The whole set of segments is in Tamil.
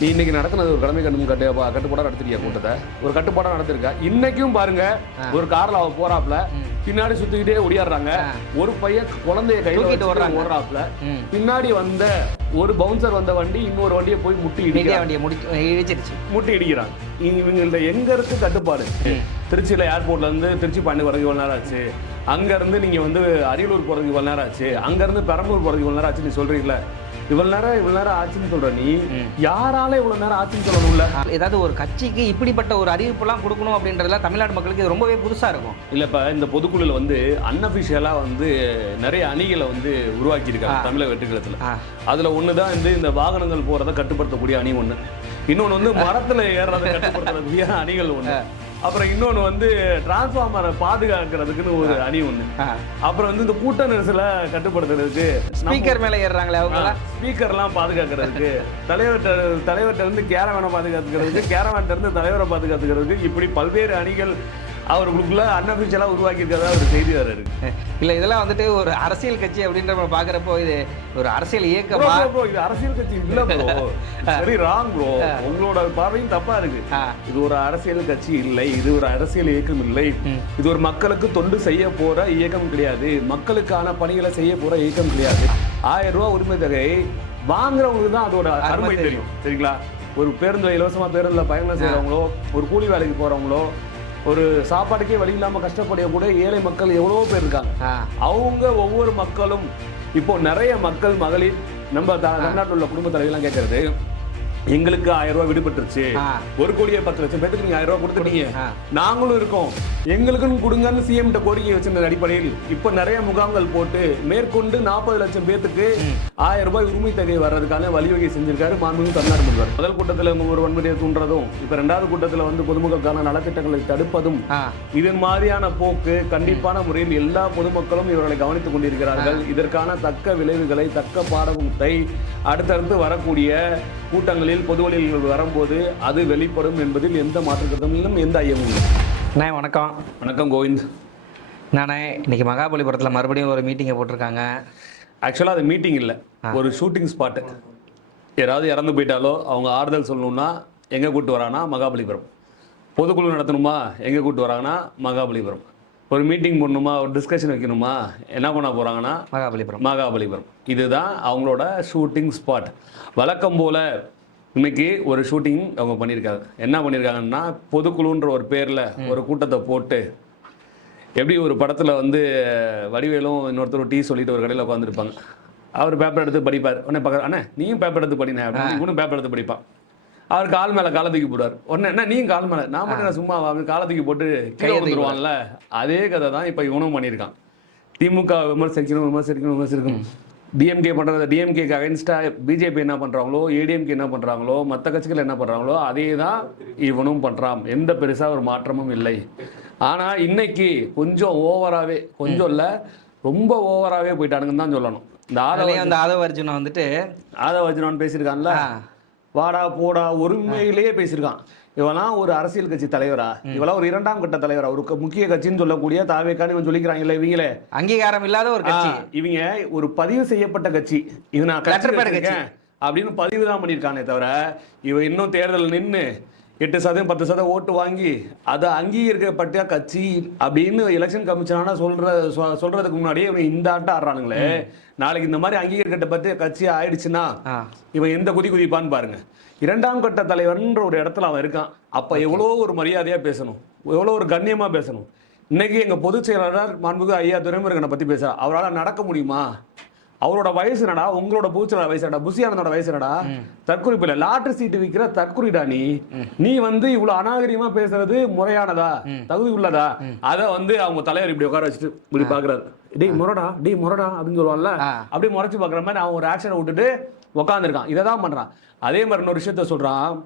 நீ இன்னைக்கு நடத்தினது ஒரு கடமை கட்டுப்பாடாக நடத்திருக்கியா கூட்டத்தை, ஒரு கட்டுப்பாடாக நடத்திருக்கா. இன்னைக்கும் பாருங்க, ஒரு கார்ல அவ போறாப்ல, பின்னாடி சுத்திக்கிட்டே ஒடியாடுறாங்க. ஒரு பையன் குழந்தைய கையில ஓடுறாப்ல, பின்னாடி வந்த ஒரு பவுன்சர் வந்த வண்டி இன்னொரு வண்டியை போய் முட்டி இடிக்கிறாங்க. இவங்கள்ட்ட எங்க இருக்கு கட்டுப்பாடு? திருச்சியில ஏர்போர்ட்ல இருந்து திருச்சி பாண்டி வரதுக்கு இவ்வளவு நேரம் ஆச்சு, அங்க இருந்து நீங்க வந்து அரியலூர் போறதுக்கு இவ்வளவு நேரம் ஆச்சு, அங்க இருந்து பெரம்பலூர் போறதுக்கு இவ்வளவு நேரம் ஆச்சு. நீ சொல்றீங்களா இவ்வளவு நேரம் ஆச்சுன்னு சொல்ற நீ, யாரால இவ்வளவு நேரம் ஆச்சுன்னு சொல்லணும்ல? ஏதாவது ஒரு கட்சிக்கு இப்படிப்பட்ட ஒரு அறிவிப்புலாம் கொடுக்கணும் அப்படின்றதுலாம் தமிழ்நாடு மக்களுக்கு ரொம்பவே புதுசா இருக்கும். இல்லப்ப இந்த பொதுக்குழுல வந்து அன்அபிஷியலா வந்து நிறைய அணிகளை வந்து உருவாக்கி இருக்காங்க தமிழக வெற்றிகளத்துல. அதுல ஒண்ணுதான் இந்த வாகனங்கள் போறதை கட்டுப்படுத்தக்கூடிய அணி ஒண்ணு, இன்னொன்னு வந்து மரத்துல ஏறதை கட்டுப்படுத்தக்கூடிய அணிகள் ஒண்ணு, அப்புறம் இன்னொன்னு வந்து டிரான்ஸ்ஃபார்மரை பாதுகாக்கிறதுக்குன்னு ஒரு அணி ஒண்ணு, அப்புறம் வந்து இந்த கூட்ட நெரிசலை கட்டுப்படுத்துறதுக்கு ஸ்பீக்கர் மேல ஏறுறாங்களே அவங்க, ஸ்பீக்கர்லாம் பாதுகாக்கிறதுக்கு, தலைவர்கிட்ட இருந்து கேரவேனை பாதுகாத்துக்கிறதுக்கு, கேரவேன்ட்ட இருந்து தலைவரை பாதுகாத்துக்கிறதுக்கு, இப்படி பல்வேறு அணிகள் அவர்களுக்குள்ள அன்அபிஷியலா உருவாக்கி இருக்கிறதா ஒரு செய்தி வேற இருக்கு. இல்ல இதெல்லாம் வந்துட்டு ஒரு அரசியல் கட்சி அப்படின்ற பாக்குறப்போ இது ஒரு அரசியல் இயக்கமா? இது அரசியல் கட்சி இல்ல ப்ரோ, சரி ராங் ப்ரோ, உங்களோட பார்வையும் தப்பா இருக்கு. இது ஒரு அரசியல் கட்சி இல்லை, இது ஒரு அரசியல் இயக்கம் இல்லை, இது ஒரு மக்களுக்கு தொண்டு செய்ய போற இயக்கம் கிடையாது, மக்களுக்கான பணிகளை செய்ய போற இயக்கம் கிடையாது. 1000 ரூபாய் உரிமை தொகை வாங்குறவங்களுக்கு தான் அதோட அருமை தெரியும், சரிங்களா? ஒரு பேருந்து இலவசமா பேருந்துல பயணம் செய்யறவங்களோ, ஒரு கூலி வேலைக்கு போறவங்களோ, ஒரு சாப்பாட்டுக்கே வழி இல்லாம கஷ்டப்படக்கூடிய ஏழை மக்கள் எவ்வளவோ பேர் இருக்காங்க. அவங்க ஒவ்வொரு மக்களும் இப்போ நிறைய மக்கள் மகளிர் நம்ம தமிழ்நாட்டில் உள்ள குடும்ப தலைவர்லாம் கேட்கறது, எங்களுக்கு 1000 ரூபாய் விடுபட்டுருச்சு, 1,10,00,000 பேருக்கு நீங்க 1000 ரூபாய் கொடுத்துட்டீங்க, நாங்களும் இருக்கோம், எங்களுக்குன்னு கொடுங்கன்னு சிஎம் கோரிக்கை வச்சிருந்த அடிப்படையில் இப்ப நிறைய முகாம்கள் போட்டு மேற்கொண்டு 40 லட்சம் பேருக்கு 1000 ரூபாய் உரிமை தொகை வர்றதுக்கான வழிவகை செஞ்சிருக்காரு மாண்புமிகு தமிழ்நாடு முதல்வர். முதல் கூட்டத்தில் ஒரு வன்முறையை தூண்டுறதும், இப்ப 2வது கூட்டத்தில் வந்து பொதுமக்களுக்கான நலத்திட்டங்களை தடுப்பதும், இதன் மாதிரியான போக்கு கண்டிப்பான முறையில் எல்லா பொதுமக்களும் இவர்களை கவனித்துக் கொண்டிருக்கிறார்கள். இதற்கான தக்க விளைவுகளை, தக்க பாடத்தை அடுத்தடுத்து வரக்கூடிய கூட்டங்களில் பொதுவழிகள் வரும்போது அது வெளிப்படும் என்பதில் எந்த மாற்று கருத்தும் எந்த ஐயமும் இல்லை. அண்ணா வணக்கம். வணக்கம் கோவிந்த். நானே இன்னைக்கு மகாபலிபுரத்தில் மறுபடியும் ஒரு மீட்டிங்கை போட்டிருக்காங்க. ஆக்சுவலாக அது மீட்டிங் இல்லை, ஒரு ஷூட்டிங் ஸ்பாட்டு. யாராவது இறந்து போயிட்டாலோ அவங்க ஆறுதல் சொல்லணும்னா எங்கே கூப்பிட்டு வராங்கன்னா மகாபலிபுரம். பொதுக்குழு நடத்தணுமா எங்கே கூப்பிட்டு வராங்கன்னா மகாபலிபுரம். ஒரு மீட்டிங் பண்ணணுமா, ஒரு டிஸ்கஷன் வைக்கணுமா, என்ன பண்ண போகிறாங்கன்னா மகாபலிபுரம். இதுதான் அவங்களோட ஷூட்டிங் ஸ்பாட். வழக்கம் போல் இன்னைக்கு ஒரு ஷூட்டிங் அவங்க பண்ணியிருக்காங்க. என்ன பண்ணியிருக்காங்கன்னா, பொதுக்குழுன்ற ஒரு பேரில் ஒரு கூட்டத்தை போட்டு, எப்படி ஒரு படத்தில் வந்து வடிவேலும் இன்னொருத்தர் டீ சொல்லிட்டு ஒரு கடையில் உட்காந்துருப்பாங்க, அவர் பேப்பர் எடுத்து படிப்பார், உடனே பார்க்குற அண்ணே நீயும் பேப்பர் எடுத்து படினேன் அப்படின்னு இவனும் பேப்பர் எடுத்து படிப்பான். அவர் கால் மேலே காலத்துக்கு போடுவார், உடனே என்ன நீயும் கால் மேலே, நான் மட்டும் சும்மா காலத்துக்கு போட்டு கீழே வந்துடுவான்ல, அதே கதை தான் இப்போ இவனும் பண்ணியிருக்கான். திமுக விமர்சிக்கணும், டிஎம்கே பண்ணுறது, டிஎம்கேக்கு அகைன்ஸ்டாக பிஜேபி என்ன பண்ணுறாங்களோ, ஏடிஎம்கே என்ன பண்ணுறாங்களோ, மற்ற கட்சிகள் என்ன பண்ணுறாங்களோ அதே தான் இவனும் பண்ணுறான். எந்த பெருசாக ஒரு மாற்றமும் இல்லை. ஆனால் இன்னைக்கு கொஞ்சம் ஓவராகவே, கொஞ்சம் இல்லை ரொம்ப ஓவராகவே போயிட்டானுங்கன்னு தான் சொல்லணும். இந்த ஆதவர்ஜுனா வந்துட்டு ஆதவர்ஜுனான்னு பேசியிருக்கான்ல, வாடா போடா ஒருமையிலேயே பேசியிருக்கான். இவெல்லாம் ஒரு அரசியல் கட்சி தலைவரா? இவெல்லாம் ஒரு 2ஆம் கட்ட தலைவரா? ஒரு முக்கிய கட்சின்னு சொல்லக்கூடிய தாவேக்கான்னு இவன் சொல்லிக்கிறாங்கல்ல, இவங்களே அங்கீகாரம் இல்லாத ஒரு கட்சி. இவங்க ஒரு பதிவு செய்யப்பட்ட கட்சி, இது நான் கட்சி அப்படின்னு பதிவு தான் பண்ணியிருக்கானே தவிர, இவன் இன்னும் தேர்தல் நின்று 8%, 10% ஓட்டு வாங்கி அதை அங்கீகரிக்கப்பட்ட கட்சி அப்படின்னு எலெக்ஷன் கமிஷனான சொல்றதுக்கு முன்னாடியே இவன் இந்த ஆட்டம் ஆடுறானுங்களே. நாளைக்கு இந்த மாதிரி அங்கீகரிக்கப்பட்ட பற்றி கட்சி ஆயிடுச்சுன்னா இவன் எந்த குதிப்பான்னு பாருங்க. 2ஆம் கட்ட தலைவர்ன்ற ஒரு இடத்துல அவன் இருக்கான். அப்ப எவ்வளோ ஒரு மரியாதையா பேசணும், எவ்வளோ ஒரு கண்ணியமா பேசணும். இன்னைக்கு எங்க பொதுச் செயலாளர் மாண்புமிகு ஐயா துரைமுருகனை பத்தி பேசுறா, அவரால் நடக்க முடியுமா? அவரோட வயசு என்னடா, உங்களோட பொதுச்செயலாளர் வயசு என்னடா, புஷி ஆனந்தோட வயசு என்னடா? தற்குறிப்பு இல்லை, லாட்டரி சீட்டு விற்கிற தற்குறிடா நீ வந்து இவ்வளவு அநாகரிகமா பேசுறது முறையானதா, தகுதி உள்ளதா? அதை வந்து அவங்க தலைவர் இப்படி உட்கார வச்சுட்டு இப்படி பாக்குறாரு, டேய் முரடா அப்படின்னு சொல்லுவான்ல, அப்படியே முறைச்சு பாக்குற மாதிரி அவன் ஒரு ஆக்ஷனை விட்டுட்டு உட்காந்துருக்கான். இதை தான் பண்றான். அதே மாதிரி இன்னொரு விஷயத்த சொல்றான்,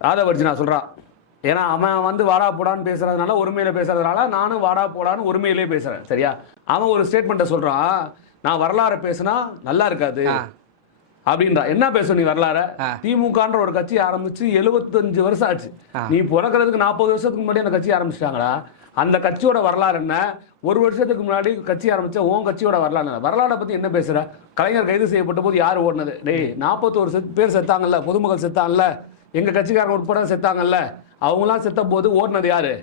ஆதவர்ஜுனா சொல்றான், ஏன்னா அவன் வந்து வாடா போடான்னு பேசுறதுனால, ஒருமையில பேசுறதுனால நானும் வாடா போடான்னு ஒருமையிலே பேசுறேன், சரியா? அவன் ஒரு ஸ்டேட்மெண்ட்டை சொல்றான், நான் வரலாறு பேசுனா நல்லா இருக்காது அப்படின்றா. என்ன பேச நீ வரலாற? திமுகன்ற ஒரு கட்சி ஆரம்பிச்சு 75 வருஷம் ஆச்சு. நீ பிறக்கிறதுக்கு 40 வருஷத்துக்கு முன்னாடி அந்த கட்சி ஆரம்பிச்சிட்டாங்களா? அந்த கட்சியோட வரலாறு என்ன? ஒரு வருஷத்துக்கு முன்னாடி கட்சி ஆரம்பிச்ச உன் கட்சியோட வரலாறை பத்தி என்ன பேசுற? கலைஞர் கைது செய்யப்பட்ட போது யார் ஓடுனது? டேய் 41 பேர் செத்தாங்கல்ல, பொதுமக்கள் செத்தாங்கல்ல, எங்க கட்சிக்காரங்க உட்பட செத்தாங்கல்ல, அவங்களாம் செத்த போது ஓடுனது யாரு?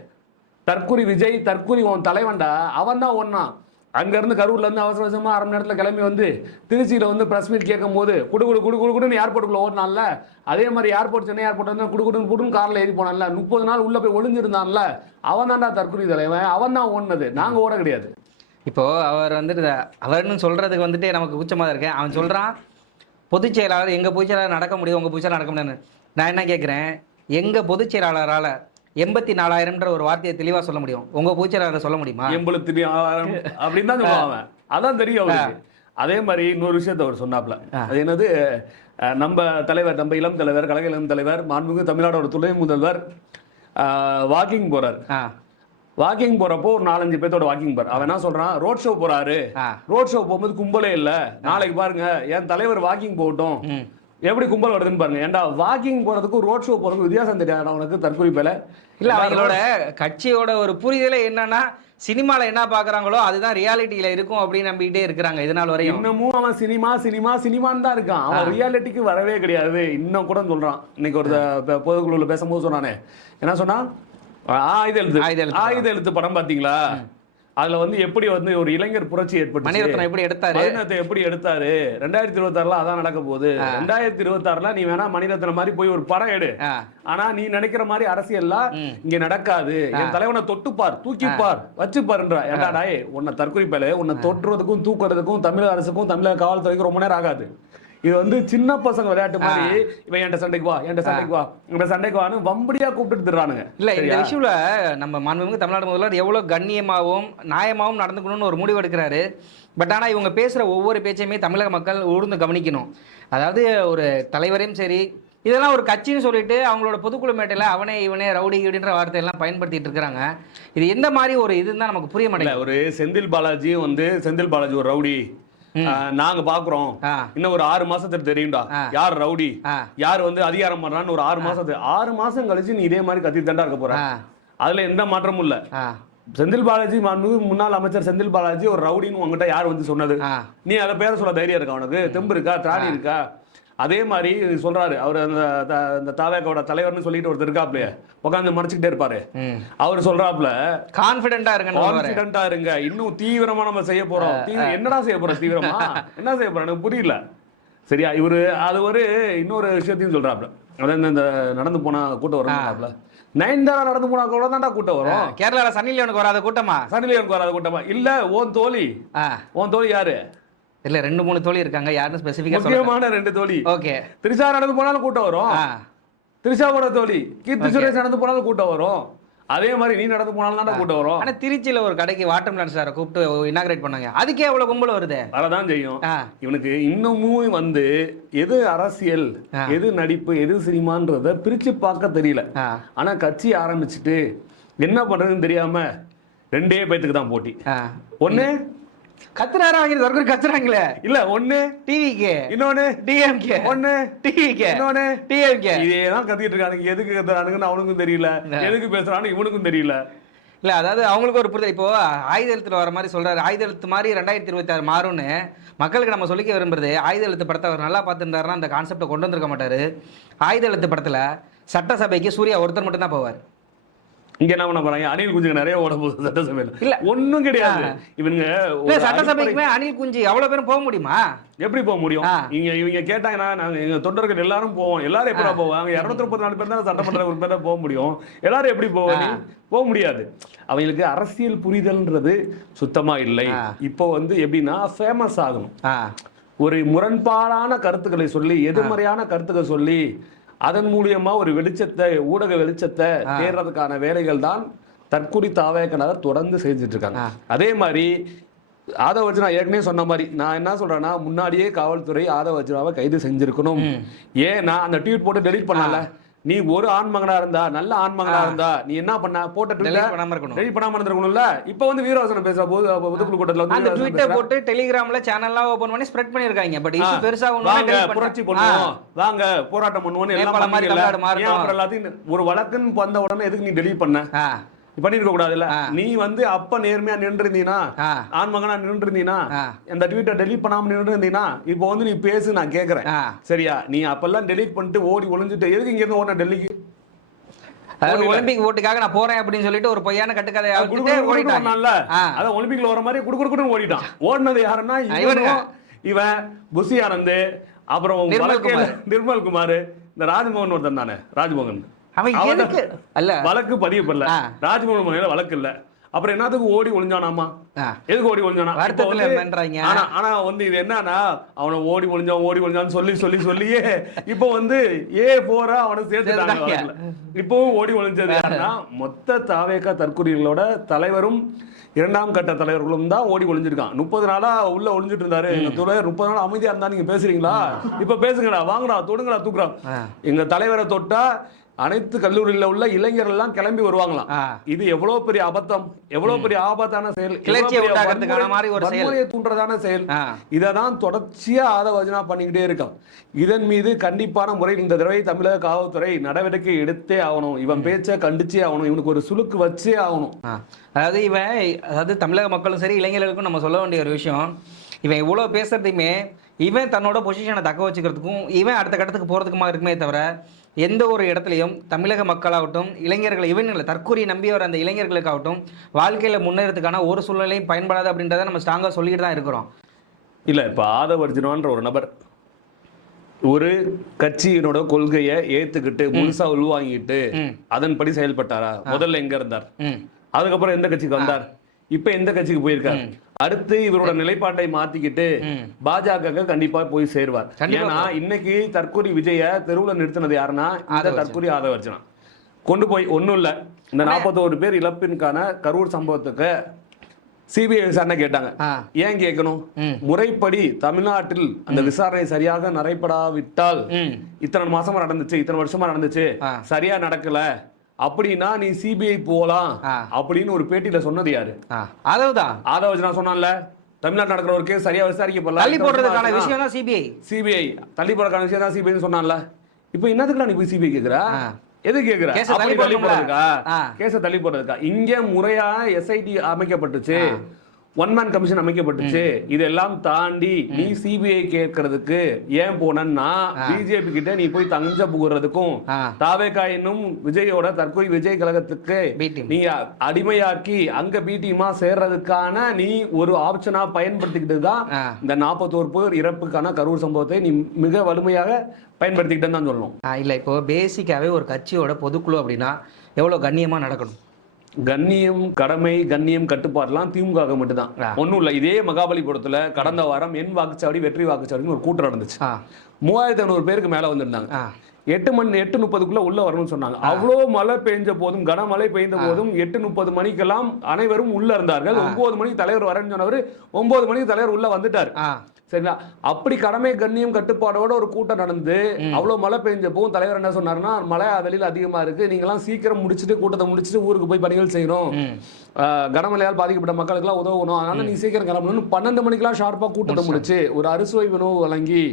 தற்குறி விஜய், தற்குறி உன் தலைவன்டா, அவன் தான் ஓடினான். அங்கேருந்து கரூர்லேருந்து அவசர அவசரமாக அரை மணி நேரத்தில் கிளம்பி வந்து திருச்சியில் வந்து ப்ரெஸ் மீட் கேட்கும் போது குடுன்னு ஏர்போர்ட்டுக்குள்ள ஓடினான்ல, அதே மாதிரி ஏர்போர்ட் சென்னை ஏர்போர்ட் வந்து குடுன்னு காரில் ஏறி போனான்ல, 30 நாள் உள்ளே போய் ஒளிஞ்சிருந்தான்ல, அவன் தான்டா தற்குறி தலைவன், அவன் தான் ஓடினது, நாங்கள் ஓட கிடையாது. இப்போ அவர் வந்துட்டு அவர்னு சொல்றதுக்கு வந்துட்டு நமக்கு கூச்சமாக இருக்கேன். அவன் சொல்றான் பொதுச் செயலாளர், எங்க பொதுச் செயலாளர் நடக்க முடியும், உங்க பொதுச் செயலாளர் நடக்க முடியாது. நான் என்ன கேட்குறேன், எங்க பொதுச் செயலாளரால் 84,000ன்ற ஒரு வார்த்தையை தெளிவா சொல்ல முடியும், உங்க பொதுச் செயலாளர் சொல்ல முடியுமா? 84,000 அப்படின்னு தான் சொல்லுவாங்க, அதான் தெரியும் அவருக்கு. அதே மாதிரி இன்னொரு விஷயத்த அவர் சொன்னாப்ல, அது என்னது, நம்ம தலைவர், நம்ம இளம் தலைவர், கழக இளம் தலைவர், மாண்புமிகு தமிழ்நாடோட துணை முதல்வர் வாக்கிங் போறாரு. வாக்கிங் போறப்போ ஒரு 4-5 பேர்த்தோட வாக்கிங் போறாரு. அவன் என்ன சொல்றான், ரோட் ஷோ போறாரு, ரோட் ஷோ போகும்போது கும்பலே இல்ல, நாளைக்கு பாருங்க என் தலைவர் வாக்கிங் போகட்டும், எப்படி கும்பல் வருதுன்னு பாருங்க. ஏன்டா வாக்கிங் போறதுக்கும் ரோட் ஷோ போறதுக்கும் வித்தியாசம் தெரியாது அவனுக்கு, தற்கொலை பேல இல்ல. அவங்களோட கட்சியோட ஒரு புரிதலே என்னன்னா, சினிமால என்ன பாக்குறாங்களோ அதுதான் ரியாலிட்டியில இருக்கும் அப்படின்னு நம்பிக்கிட்டே இருக்கிறாங்க இதனால் வரையும். இன்னமும் அவன் சினிமான்னு தான் இருக்கான், அவன் ரியாலிட்டிக்கு வரவே கிடையாது. இன்னும் கூட சொல்றான், இன்னைக்கு ஒரு பொதுக்குழுல பேசும்போது சொன்னானே, என்ன சொன்னா, ஆயுத எழுத்து படம் பாத்தீங்களா, அதுல வந்து எப்படி வந்து ஒரு இளைஞர் புரட்சி ஏற்பட்டு மணிரத்னம் எப்படி எடுத்தாரு 2026ல அதான் நடக்க போகுது. 2026ல நீ வேணா மணிரத்னம் மாதிரி போய் ஒரு படம் எடு, ஆனா நீ நினைக்கிற மாதிரி அரசியல்லாம் இங்க நடக்காது, என் தலைவனை தொட்டுப்பார், தூக்கிப்பார், வச்சுப்பாருன்றா. ஏடாடாய், உன்னை தற்குறிப்பேல உன்னை தொட்டுறதுக்கும் தூக்குறதுக்கும் தமிழக அரசுக்கும் தமிழக காவல்துறைக்கும் ரொம்ப நேரம் ஆகாது. இது வந்து சின்ன பசங்க விளையாட்டு மாதிரி, இவன் என்கிட்ட சண்டைக்கு வா சண்டைக்கு வான்னு வம்படியா கூப்பிட்டு தர்றானுங்க. இல்ல, இந்த விஷயம்ல நம்ம மாண்புமிகு தமிழ்நாடு முதல்வர் எவ்வளவு கண்ணியமாகவும் நியாயமாகவும் நடந்துக்கணும்னு ஒரு முடிவு எடுக்கிறாரு. பட் ஆனா இவங்க பேசுற ஒவ்வொரு பேச்சையுமே தமிழக மக்கள் ஊர்ந்து கவனிக்கணும். அதாவது ஒரு தலைவரையும் சரி, இதெல்லாம் ஒரு கட்சின்னு சொல்லிட்டு அவங்களோட பொதுக்குழு மேட்டையில் அவனே இவனே ரவுடி இப்படின்ற வார்த்தையெல்லாம் பயன்படுத்திட்டு இருக்கிறாங்க. இது எந்த மாதிரி ஒரு இதுன்னு தான் நமக்கு புரிய மாட்டேங்குது. ஒரு செந்தில் பாலாஜி ஒரு ரவுடி நாங்க பாக்குறோம், இன்னும் ஒரு 6 மாசத்துக்கு தெரியும்டா யார் ரவுடி, யார் வந்து அதிகாரம் பண்றான்னு ஒரு 6 மாசம் கழிச்சு நீ இதே மாதிரி கத்தி தண்டா இருக்க போற, அதுல எந்த மாற்றமும் இல்ல. செந்தில் பாலாஜி, முன்னாள் அமைச்சர் செந்தில் பாலாஜி ஒரு ரவுடின்னு உங்ககிட்ட யார் வந்து சொன்னது? நீ அதை பேர சொல்ல தைரியம் இருக்கா உனக்கு? தெம்பு இருக்கா? திராணி இருக்கா? அதே மாதிரி சொல்றாரு அவர், அந்த தாவேக்காவோட தலைவர்னு சொல்லிட்டு ஒருத்தர் இருக்காப்ல, உட்காந்து மறைச்சுக்கிட்டே இருப்பாரு. அவர் சொல்றாப்ல, கான்பிடென்டா இருங்க, இன்னும் தீவிரமா நம்ம செய்ய போறோம். என்னடா செய்ய போறோம் தீவிரமா? என்ன செய்ய போறோம் எனக்கு புரியல. சரியா? இவரு அது ஒரு இன்னொரு விஷயத்தையும் சொல்றாப்ல, அதாவது இந்த நடந்து போனா கூட்டம் வரும், நயன்தாரா நடந்து போனா கூட தான்டா கூட்டம் வரும். கேரளால சன்னி லியோனுக்கு வராத கூட்டமா இல்ல உன் தோழி யாரு? இல்ல 2-3 தோழி இருக்காங்க, யாருன்னு ஸ்பெசிஃபிக்கா முக்கியமான 2 தோழி. ஓகே, திரிஷா நடந்து போனாலும் கூட்டம் வரும், திரிஷாவோட தோழி கீர்த்தி சுரேஷ் நடந்து போனாலும் கூட்டம் வரும், அதே மாதிரி நீ நடந்து போனாலும் தான் கூட்டம் வரும். ஆனா திருச்சியில ஒரு கடைக்கு வாட்டர் மிலன் சாரை கூப்பிட்டு இனாகிரேட் பண்ணாங்க, அதுக்கே அவ்வளவு கும்பல் வருது. வரதான் செய்யும். இவனுக்கு இன்னமும் வந்து எது அரசியல், எது நடிப்பு, எது சினிமான்றத பிரிச்சு பார்க்க தெரியல. ஆனா கட்சி ஆரம்பிச்சுட்டு என்ன பண்றதுன்னு தெரியாம 2 பேத்துக்கு தான் போட்டி. ஒண்ணு கத்துறாரா வாங்கி கத்துறாங்களே, இல்ல ஒண்ணு டிவிக்கு, இன்னொன்னு டிஎம்கே, ஒண்ணு டிவிக்கு, இன்னொன்னு டிஎம்கே. இதேதான் கத்திட்டு இருக்கானுங்க. எதுக்கு கத்துறானுங்கன்னு அவனுக்கும் தெரியல, எதுக்கு பேசுறானு இவனுக்கும் தெரியல. இல்ல, அதாவது அவங்களுக்கு ஒரு புரிதல். இப்போ ஆயுத எழுத்துல வர மாதிரி சொல்றாரு, ஆயுத எழுத்து மாதிரி 2026 மாறும்னு மக்களுக்கு நம்ம சொல்லிக்க விரும்புறது. ஆயுத எழுத்து படத்தை அவர் நல்லா பார்த்துருந்தாருன்னா அந்த கான்செப்டை கொண்டு வந்திருக்க மாட்டாரு. ஆயுத எழுத்து படத்துல சட்டசபைக்கு சூர்யா ஒருத்தர் மட்டும் தான் போவார். இங்க என்ன பண்ண போறாங்க, அனில் குஞ்சு நிறைய ஓட போகுது சட்டசபையில. இல்ல ஒண்ணும் கிடையாது. இவங்க சட்டசபைக்குமே அனில் குஞ்சு அவ்வளவு பேரும் போக முடியுமா? எப்படி போக முடியும்? இவங்க கேட்டாங்கன்னா நாங்க எங்க தொண்டர்கள் எல்லாரும் போவோம். எல்லாரும் எப்படி போவாங்க? 234 பேர் தான் சட்டமன்ற உறுப்பினர் தான் போக முடியும். எல்லாரும் எப்படி போவாங்க? போக முடியாது. அவங்களுக்கு அரசியல் புரிதல்ன்றது சுத்தமா இல்லை. இப்போ வந்து எப்படின்னா ஃபேமஸ் ஆகணும், ஒரு முரண்பாடான கருத்துக்களை சொல்லி, எதிர்மறையான கருத்துக்களை சொல்லி, அதன் மூலியமா ஒரு வெளிச்சத்தை, ஊடக வெளிச்சத்தை தேர்றதுக்கான வேலைகள் தான் தற்குறி தாவேக்கனர் தொடர்ந்து செஞ்சுட்டு இருக்காங்க. அதே மாதிரி ஆதவ அர்ஜுனா ஏற்கனவே சொன்ன மாதிரி நான் என்ன சொல்றேன்னா, முன்னாடியே காவல்துறை ஆதவ அர்ஜுனாவை கைது செஞ்சிருக்கணும். ஏன்னா அந்த ட்வீட் போட்டு டெலீட் பண்ணல. நீ ஒரு ஆண்மகனா இருந்தா, நல்ல ஆண்மகனா இருந்தா, நீ என்ன பண்ண? போட்ட ட்வீட் டெலீட் பண்ணாம இருந்திருக்கணும்ல. இப்போ வந்து வீரவசனம் பேசுற போது பொதுக்குழு கூட்டத்துல வந்து அந்த ட்வீட்டை போட்டு டெலிகிராம்ல சேனல்லாம் ஓபன் பண்ணி ஸ்ப்ரெட் பண்ணிருக்காங்க. பட் இஷ்யூ பெருசா வாங்க புரட்சி பண்ணுவோம், வாங்க போராட்டம் பண்ணுவோம்னு எல்லாம் பண்ணீங்கல்ல. ஏன் அப்புறம் எல்லாத்தையும் ஒரு வழக்குன்னு வந்த உடனே எதுக்கு நீ டெலீட் பண்ண? பண்ணிருக்க கூடாதுல்ல. நீ வந்து அப்ப நேர்மையா நின்றுருந்தீனா, ஆண்மகனா நின்றுருந்தீனா, அந்த ட்வீட்டை டெலீட் பண்ணாம நின்றுருந்தீனா, இப்போ வந்து நீ பேசு, நான் கேட்கறேன். சரியா? நீ அப்பெல்லாம் டெலீட் பண்ணிட்டு ஓடி ஒளிஞ்சுட்டு எதுக்கு இங்க இருந்து ஓடின டெல்லிக்கு? ஒலிம்பிக் ஓட்டுக்காக நான் போறேன் அப்படின்னு சொல்லிட்டு ஒரு பொய்யான கட்டுக்கதை ஓடிட்டான்ல. அதான் ஒலிம்பிக்ல வர மாதிரி குடுக்குன்னு ஓடிட்டான். ஓடினது யாருன்னா இவன் புஷி ஆனந்த், அப்புறம் நிர்மல் குமார், இந்த ராஜ்மோகன் ஒருத்தன் தானே, ராஜ்மோகன் வழக்கு பதிவு பண்ணல. ராஜ்மோகன் மேல வழக்கு இல்ல. அப்புறம் என்னத்துக்கு ஓடி ஒளிஞ்சானாமா? எதுக்கு ஓடி ஒளிஞ்சானா? ஆனா வந்து இது என்னன்னா, அவனை ஓடி ஒளிஞ்சான்னு சொல்லியே இப்போ வந்து A4 அவனை சேர்த்துட்டாங்க. இப்பவும் ஓடி ஒளிஞ்சது யாருன்னா, மொத்த தாவேகா தற்கொலைகளோட தலைவரும் இரண்டாம் கட்ட தலைவர்களும் தான் ஓடி ஒளிஞ்சிருக்கான். 30 நாளா உள்ள ஒளிஞ்சிட்டு இருந்தாரு. எங்க தலைவர் 30 நாள் அமைதியா இருந்தா நீங்க பேசுறீங்களா? இப்ப பேசுங்கடா, வாங்கடா, தொடுங்கடா, தூக்குறா. எங்க தலைவரை தொட்டா அனைத்து கல்லூரியில உள்ள இளைஞர்கள் எல்லாம் கிளம்பி வருவாங்களாம். இது எவ்வளவு பெரிய அபத்தம், எவ்வளவு பெரிய ஆபத்தான செயல், வன்முறையை தூண்டுறதான செயல். இததான் தொடர்ச்சியா ஆதவர்ஜனா பண்ணிக்கிட்டே இருக்கான். இதன் மீது கண்டிப்பான முறையில் இந்த தடவை தமிழக காவல்துறை நடவடிக்கை எடுத்தே ஆகணும். இவன் பேச்ச கண்டிச்சே ஆகணும். இவனுக்கு ஒரு சுலுக்கு வச்சே ஆகணும். அதாவது தமிழக மக்களும் சரி, இளைஞர்களுக்கும் நம்ம சொல்ல வேண்டிய ஒரு விஷயம், இவன் இவ்வளவு பேசுறதையுமே இவன் தன்னோட பொசிஷனை தக்க வச்சுக்கிறதுக்கும் இவன் அடுத்த கட்டத்துக்கு போறதுக்குமா இருக்குமே தவிர, எந்த ஒரு இடத்துலையும் தமிழக மக்களாகட்டும், இளைஞர்களை, இவங்களை தற்கொலை நம்பி வர அந்த இளைஞர்களுக்காகட்டும் வாழ்க்கையில் முன்னேறதுக்கான ஒரு சூழ்நிலையும் பயன்படாது அப்படின்றத நம்ம ஸ்ட்ராங்காக சொல்லிட்டு தான் இருக்கிறோம். இல்லை, இப்போ ஆதவர்ஜுனான்ற ஒரு நபர் ஒரு கட்சியினோட கொள்கையை ஏத்துக்கிட்டு முழுசா உள்வாங்கிட்டு அதன்படி செயல்பட்டாரா? முதல்ல எங்க இருந்தார்? அதுக்கப்புறம் எந்த கட்சிக்கு வந்தார்? இப்ப எந்த கட்சிக்கு போயிருக்காரு? அடுத்து இவரோட நிலைப்பாட்டை மாத்திக்கிட்டு பாஜக கண்டிப்பா போய் சேருவார். ஏன்னா இன்னைக்கு தற்கொலை விஜய தெருவுல நிறுத்தினது யாருன்னா இந்த தற்கொலை ஆதவர்ஜனா கொண்டு போய். ஒண்ணும் இல்ல, இந்த 41 பேர் இழப்பிற்கான கரூர் சம்பவத்துக்கு சிபிஐ விசாரணை கேட்டாங்க. ஏன் கேட்கணும்? முறைப்படி தமிழ்நாட்டில் அந்த விசாரணை சரியாக நடைபெறாவிட்டால், இத்தனை மாசமா நடந்துச்சு, இத்தனை வருஷமா நடந்துச்சு, சரியா நடக்கல அப்படின்னா நீ சிபிஐ போலாம் அப்படின்னு ஒரு பேட்டியில சொன்னது யாரு? ஆதவர்ஜனா சொன்னான்ல, தமிழ்நாடு நடக்கிற ஒரு கேஸ் சரியா விசாரிக்கப்படல, தள்ளி போடுறதுக்கான விஷயம் தான் சிபிஐ தள்ளி போடுறதுக்கான விஷயம் தான் சிபிஐ சொன்னான்ல. இப்போ என்னதுக்குலாம் நீ போய் சிபிஐ கேக்குற? எது கேக்குற? தள்ளி போடுறதுக்கா? கேஸ தள்ளி போடுறதுக்கா? இங்க முறையா எஸ்ஐடி அமைக்கப்பட்டுச்சு, ஒன் மேன் கமிஷன் அமைக்கப்பட்டுச்சு. இதெல்லாம் தாண்டி நீ சிபிஐ கேட்கறதுக்கு ஏன் போனா, பிஜேபி கிட்ட நீ போய் தஞ்ச புகுறதுக்கும் தாவேகா என்னும் விஜயோட தற்கொலை விஜய் கழகத்துக்கு நீ அடிமையாக்கி அங்க பிடிமா சேர்றதுக்கான நீ ஒரு ஆப்ஷனா பயன்படுத்திக்கிட்டு தான் இந்த 41 பேர் இறப்புக்கான கரூர் சம்பவத்தை நீ மிக வலிமையாக பயன்படுத்திக்கிட்டேன்னு தான் சொல்லணும். இல்ல, இப்போ பேசிக்காவே ஒரு கட்சியோட பொதுக்குழு அப்படின்னா எவ்வளவு கண்ணியமா நடக்கணும். கண்ணியம், கடமை, கண்ணியம், கட்டுப்பாடுலாம் திமுக மட்டும்தான். ஒன்றும் இல்லை. இதே மகாபலிபுரத்துல கடந்த வாரம் என் வாக்குச்சாவடி வெற்றி வாக்குச்சாவடின்னு ஒரு கூட்டம் நடந்துச்சு. 3500 பேருக்கு மேல வந்திருந்தாங்க. 8:30 உள்ள வரணும்னு சொன்னாங்க. அவ்வளோ மழை பெய்ஞ்ச போதும், கனமழை பெய்ந்த போதும் 8:30 மணிக்கெல்லாம் அனைவரும் உள்ள இருந்தார்கள். 9 மணிக்கு தலைவர் வரேன்னு சொன்னவர் 9 மணிக்கு தலைவர் உள்ள வந்துட்டார். சரிங்களா? அப்படி கடமை, கண்ணியம், கட்டுப்பாடோட ஒரு கூட்டம் நடந்து அவ்வளவு மழை பெய்ஞ்ச போதும் தலைவர் என்ன சொன்னாருன்னா, மழை வெளியில் அதிகமா இருக்கு, நீங்க எல்லாம் சீக்கிரம் முடிச்சுட்டு கூட்டத்தை முடிச்சுட்டு ஊருக்கு போய் பணிகள் செய்யணும், கனமழையால் பாதிக்கப்பட்ட மக்களுக்கு எல்லாம் உதவணும், அதனால நீ சீக்கிரம் கிளம்பணும். 12 மணிக்கெல்லாம் ஷார்ப்பா கூட்டத்தை முடிச்சு ஒரு அறுசுவை உணவு வழங்கி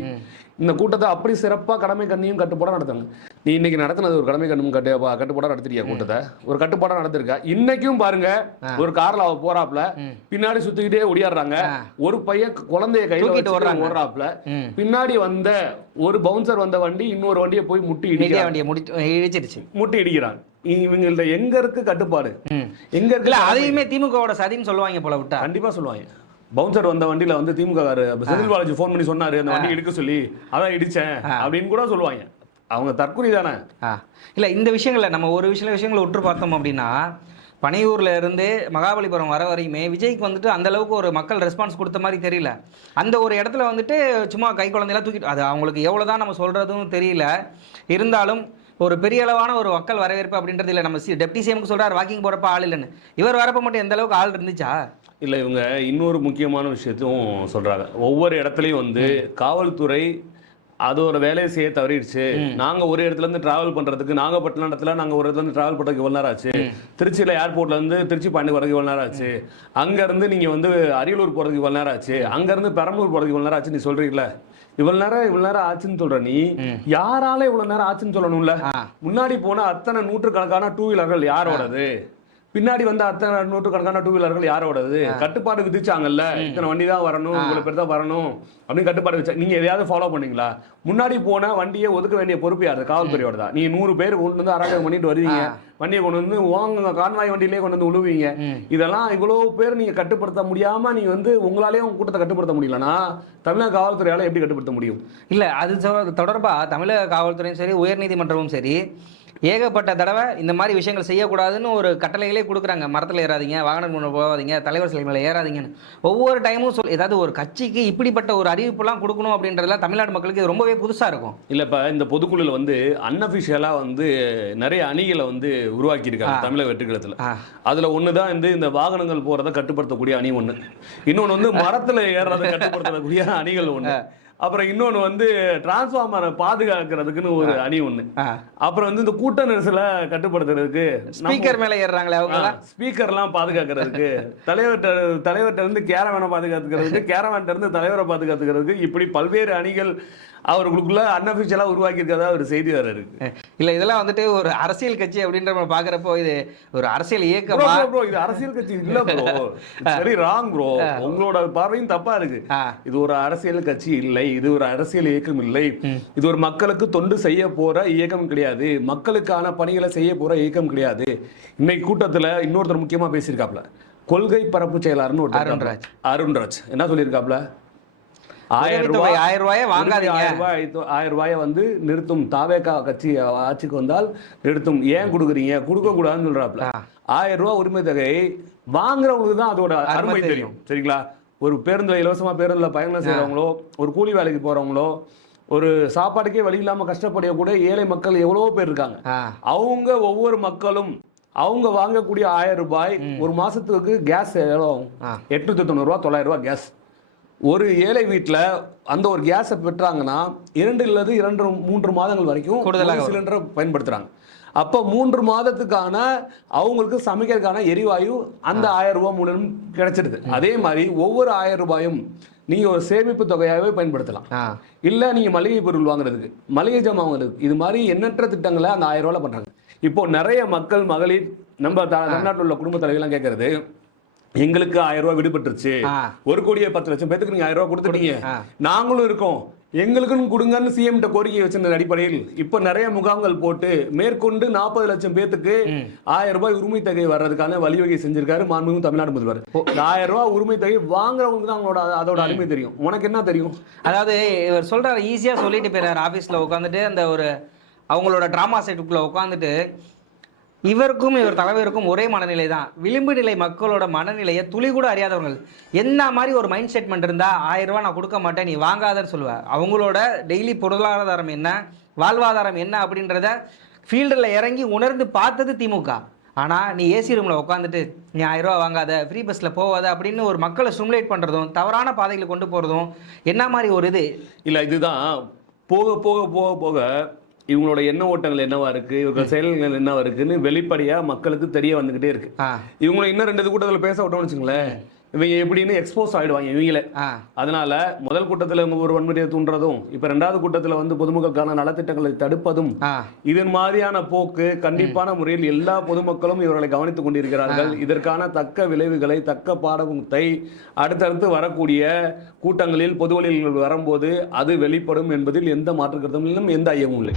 இந்த கூட்டத்தை அப்படி சிறப்பா கடமை, கண்ணியம், கட்டுப்பாடா நடத்துங்க. நீ இன்னைக்கு நடத்தினது ஒரு கடமை, கண்ணியம், கட்டுப்பாடா நடத்திருக்கியா? கூட்டத்தை ஒரு கட்டுப்பாடா நடத்திருக்கா? இன்னைக்கும் பாருங்க, ஒரு கார்ல அவ போறாப்ல, பின்னாடி சுத்திக்கிட்டே ஒடியாடுறாங்க. ஒரு பையன் குழந்தைய கையில ஓடுறாப்ல, பின்னாடி வந்த ஒரு பவுன்சர் வந்த வண்டி இன்னொரு வண்டியை போய் முட்டி இடிக்கிறான். இவங்கள்ட்ட எங்க இருக்கு கட்டுப்பாடு? எங்க இருக்கு? அதையுமே திமுகவோட சதின்னு சொல்லுவாங்க போல விட்டா. கண்டிப்பா சொல்லுவாங்க. பவுன்சர் வந்த வண்டியில வந்து திமுக செந்தில் பாலாஜி போன் பண்ணி சொன்னாரு, அந்த வண்டி எடுக்க சொல்லி, அதான் இடிச்சேன் அப்படின்னு கூட சொல்லுவாங்க. அவங்க தற்கொலை தானே. இல்ல, இந்த விஷயங்கள்ல நம்ம ஒரு விஷயங்களை உற்று பார்த்தோம் அப்படின்னா, பனையூர்ல இருந்து மகாபலிபுரம் வர வரையுமே விஜய்க்கு வந்துட்டு அந்த அளவுக்கு ஒரு மக்கள் ரெஸ்பான்ஸ் கொடுத்த மாதிரி தெரியல. அந்த ஒரு இடத்துல வந்துட்டு சும்மா கை குழந்தையெல்லாம் தூக்கிட்டு, அது அவங்களுக்கு எவ்வளவுதான் நம்ம சொல்றதும் தெரியல. இருந்தாலும் ஒரு பெரிய அளவான ஒரு மக்கள் வரவேற்பு அப்படின்றது இல்லை. நம்ம டெப்டி சிஎம்க்கு சொல்றாரு வாக்கிங் போறப்ப ஆள் இல்லைன்னு, இவர் வரப்ப மட்டும் எந்த அளவுக்கு ஆள் இருந்துச்சா? இல்லை, இவங்க இன்னொரு முக்கியமான விஷயத்தையும் சொல்றாங்க. ஒவ்வொரு இடத்துலையும் வந்து காவல்துறை அதோட வேலையை செய்ய தவறிடுச்சு. நாங்க ஒரு இடத்துல இருந்து டிராவல் பண்றதுக்கு, நாகப்பட்டினத்துல நாங்க ஒரு இடத்துல இருந்து டிராவல் பண்றதுக்கு இவ்வளவு நேரம் ஆச்சு, திருச்சியில ஏர்போர்ட்ல இருந்து திருச்சி பாண்டி வரதுக்கு இவ்வளவு நேரம் ஆச்சு, அங்க இருந்து நீங்க வந்து அரியலூர் போறதுக்கு இவ்வளவு நேரம் ஆச்சு, அங்க இருந்து பெரம்பலூர் போறதுக்கு இவ்வளவு நேரம் ஆச்சு நீ சொல்றீங்களா? இவ்வளவு நேரம் ஆச்சுன்னு சொல்ற நீ, யாரால இவ்வளவு நேரம் ஆச்சுன்னு சொல்லணும்ல? முன்னாடி போன அத்தனை நூற்றுக்கணக்கான டூ வீலர்கள் யாரோடது? பின்னாடி வந்து அத்தனை நூற்றுக்கணக்கான டூ வீலர்கள் யாரோடது? கட்டுப்பாடு விதிச்சாங்கல்ல, இத்தனை வண்டி தான் வரணும், இவ்வளவு பேர் தான் வரணும் அப்படின்னு கட்டுப்பாடு வச்சா. நீங்க எதையாவது ஃபாலோ பண்ணீங்களா? முன்னாடி போனா வண்டியை ஒதுக்க வேண்டிய பொறுப்பு யாரு? காவல்துறையோட தான். நீங்க 100 பேர் கொண்டு வந்து அராஜகம் பண்ணிட்டு வருவீங்க, வண்டியை கொண்டு வந்து வாங்க கான்வாய் வண்டியிலே கொண்டு வந்து விழுவீங்க. இதெல்லாம் இவ்வளவு பேர் நீங்க கட்டுப்படுத்த முடியாம நீங்க வந்து உங்களாலேயே உங்க கூட்டத்தை கட்டுப்படுத்த முடியலன்னா தமிழக காவல்துறையால எப்படி கட்டுப்படுத்த முடியும்? இல்ல அது தொடர்பா தமிழக காவல்துறையும் சரி, உயர்நீதிமன்றமும் சரி, ஏகப்பட்ட தடவை இந்த மாதிரி விஷயங்கள் செய்யக்கூடாதுன்னு ஒரு கட்டளைகளே கொடுக்குறாங்க. மரத்தில் ஏறாதீங்க, வாகனம் முன்ன போகாதீங்க, தலைவர் சிலை மேலே ஏறாதீங்கன்னு ஒவ்வொரு டைமும் ஏதாவது ஒரு கட்சிக்கு இப்படிப்பட்ட ஒரு அறிவிப்புலாம் கொடுக்கணும் அப்படின்றதுலாம் தமிழ்நாடு மக்களுக்கு இது ரொம்பவே புதுசாக இருக்கும். இல்லைப்பா, இந்த பொதுக்குழுல வந்து அன்அஃபிஷியலாக வந்து நிறைய அணிகளை வந்து உருவாக்கியிருக்காங்க தமிழக வெற்றிகளத்தில். அதில் ஒன்று தான் வந்து இந்த வாகனங்கள் போகிறத கட்டுப்படுத்தக்கூடிய அணி ஒன்று, இன்னொன்று வந்து மரத்தில் ஏறுறதை கட்டுப்படுத்தக்கூடிய அணிகள் ஒன்று, அப்புறம் இன்னொன்று வந்து டிரான்ஸ்ஃபார்மரை பாதுகாக்கிறதுக்குன்னு ஒரு அணி ஒன்று, அப்புறம் வந்து இந்த கூட்ட நெரிசலை கட்டுப்படுத்துறதுக்கு ஸ்பீக்கர் மேலே ஏறுறாங்களே அவங்க, ஸ்பீக்கர்லாம் பாதுகாக்கிறதுக்கு, தலைவர்கிட்ட இருந்து கேரவேனை பாதுகாத்துக்கிறதுக்கு, கேரவேன்ட்ட இருந்து தலைவரை பாதுகாத்துக்கிறதுக்கு, இப்படி பல்வேறு அணிகள் அவர்களுக்குள்ள அன்அஃபிஷியலாக உருவாக்கி இருக்கிறதா ஒரு செய்தி வேற இருக்கு. இல்லை இதெல்லாம் வந்துட்டு ஒரு அரசியல் கட்சி அப்படின்ற பார்க்குறப்போ இது ஒரு அரசியல் இயக்கமா? ப்ரோ இது அரசியல் கட்சி இல்லை ப்ரோ, சரி ராங் ப்ரோ, உங்களோட பார்வையும் தப்பா இருக்கு. இது ஒரு அரசியல் கட்சி இல்லை, இது ஒரு அரசியல் இயக்கம் இல்லை, இது ஒரு மக்களுக்கு தொண்டு செய்ய போற இயக்கம் கிடையாது, மக்களுக்கான பணிகளை செய்ய போற இயக்கம் கிடையாது. இன்னைக்கு கூட்டத்தில் இன்னொருத்தர் முக்கியமா பேசியிருக்காப்ல, கொள்கை பரப்பு செயலாளர்னு ஒரு அருண்ராஜ் என்ன சொல்லியிருக்காப்ல, 1000 ரூபாயை வாங்காதீங்க, 1000 ரூபாயை வந்து நிறுத்தும் தாவேகா கட்சி ஆட்சிக்கு வந்தால் நிறுத்தும், ஏன் கொடுக்குறீங்க, கொடுக்க கூடாதுன்னு சொல்றாப்ல. 1000 ரூபாய் உரிமை தொகை வாங்குறவங்களுக்கு தான் அதோட அருமை தெரியும், சரிங்களா? ஒரு பேருந்துல இலவசமா பேருந்துல பயணம் செய்யறவங்களோ, ஒரு கூலி வேலைக்கு போறவங்களோ, ஒரு சாப்பாட்டுக்கே வழி இல்லாம கஷ்டப்படக்கூடிய ஏழை மக்கள் எவ்வளவோ பேர் இருக்காங்க. அவங்க ஒவ்வொரு மக்களும் அவங்க வாங்கக்கூடிய 1000 ரூபாய் ஒரு மாசத்துக்கு கேஸ் எவ்வளோ ஆகும்? 890 ரூபா 900 ரூபாய் கேஸ். ஒரு ஏழை வீட்டில் அந்த ஒரு கேஸை பெற்றாங்கன்னா 2-3 மாதங்கள் வரைக்கும் சிலிண்டரை பயன்படுத்துறாங்க. அப்போ 3 மாதத்துக்கான அவங்களுக்கு சமைக்கிறதுக்கான எரிவாயு அந்த 1000 ரூபாய் மூலம் கிடைச்சிடுது. அதே மாதிரி ஒவ்வொரு 1000 ரூபாயும் நீங்க ஒரு சேமிப்பு தொகையாகவே பயன்படுத்தலாம், இல்லை நீங்க மளிகை பொருள் வாங்குறதுக்கு, மளிகை ஜாமான் வாங்குறதுக்கு, இது மாதிரி எண்ணற்ற திட்டங்களை அந்த 1000 ரூபாய் பண்றாங்க. இப்போ நிறைய மக்கள் மகளிர் நம்ம தமிழ்நாட்டில் உள்ள குடும்ப தலைவர்லாம் கேட்கறது, எங்களுக்கு 1000 ரூபாய் விடுபட்டுருச்சு, 1,10,00,000 பேத்துக்கு நீங்க 1000 ரூபாய் கொடுத்துட்டீங்க, நாங்களும் இருக்கோம், எங்களுக்குன்னு கொடுங்கன்னு சிஎம் கோரிக்கை வச்சிருந்த அடிப்படையில் இப்ப நிறைய முகாம்கள் போட்டு மேற்கொண்டு 40 லட்சம் பேத்துக்கு 1000 ரூபாய் உரிமை தொகை வர்றதுக்கான வழிவகை செஞ்சிருக்காரு மாண்புமிகு தமிழ்நாடு முதல்வர். 1000 ரூபாய் உரிமை தொகை வாங்குறவங்களுக்கு தான் அவங்களோட அதோட அருமை தெரியும். உனக்கு என்ன தெரியும்? அதாவது இவர் சொல்றாரு, ஈஸியா சொல்லிட்டு போயிறாரு. ஆபீஸ்ல உட்காந்துட்டு அந்த ஒரு அவங்களோட டிராமா செட்டுக்குள்ள உட்காந்துட்டு இவருக்கும் இவர் தலைவருக்கும் ஒரே மனநிலை தான். விளிம்பு நிலை மக்களோட மனநிலையை துளி கூட அறியாதவர்கள். என்ன மாதிரி ஒரு மைண்ட் செட்மெண்ட் இருந்தா 1000 ரூபாய் நான் கொடுக்க மாட்டேன், நீ வாங்காதன்னு சொல்லுவேன். அவங்களோட டெய்லி பொருளாதாரம் என்ன, வாழ்வாதாரம் என்ன அப்படின்றத ஃபீல்டில் இறங்கி உணர்ந்து பார்த்தது திமுக. ஆனால் நீ ஏசி ரூமில் உட்காந்துட்டு நீ 1000 ரூபா வாங்காத, ஃப்ரீ பஸ்ஸில் போகாத அப்படின்னு ஒரு மக்களை ஸ்டிமுலேட் பண்ணுறதும் தவறான பாதைகளை கொண்டு போகிறதும் என்ன மாதிரி ஒரு இது இல்லை. இதுதான் போக போக போக போக இவங்களோட எண்ண ஓட்டங்கள் என்னவா இருக்கு, இவங்க செயல்கள் என்னவா இருக்குன்னு வெளிப்படையா மக்களுக்கு தெரிய வந்துகிட்டே இருக்கு. இவங்களை இன்னும் 2 கூட்டத்தில் பேச விட்டோம்னு வச்சுங்களேன், இவங்க எப்படின்னு எக்ஸ்போஸ் ஆகிடுவாங்க இவங்களே. அதனால முதல் கூட்டத்தில் ஒரு வன்முறையை தூண்டுறதும், இப்போ 2வது கூட்டத்தில் வந்து பொதுமக்களுக்கான நலத்திட்டங்களை தடுப்பதும், இதன் மாதிரியான போக்கு கண்டிப்பான முறையில் எல்லா பொதுமக்களும் இவர்களை கவனித்துக் கொண்டிருக்கிறார்கள். இதற்கான தக்க விளைவுகளை, தக்க பாடத்தை அடுத்தடுத்து வரக்கூடிய கூட்டங்களில் பொதுவெளியில் வரும்போது அது வெளிப்படும் என்பதில் எந்த மாற்று கருத்தும் எந்த ஐயமும் இல்லை.